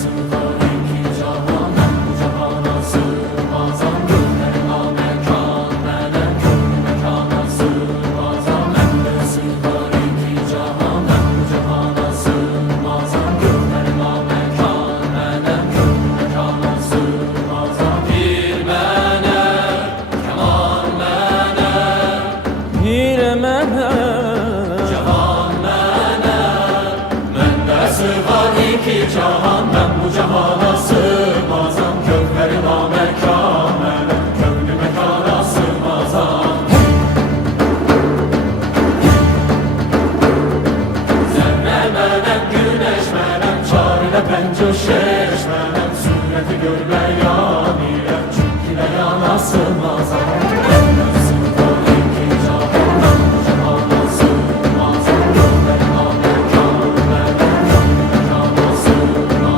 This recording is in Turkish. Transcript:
sığar iki cahan, ben bu cahana sığmazam. Gönlüme mekan, melem gönlü mekana sığmazam. Ben de sığar iki cahan, ben bu cahana sığmazam. Gönlüme mekan, melem gönlü mekana sığmazam. Bir mene, keman mene, bir mene, cahan mene. Mende sığar iki cahan, ben bu cahana sığmazam. Gönlüme mekan, melem gönlü mekana sığmazam. Zerre melem, güneş melem, çare pençe şeş melem, sureti görme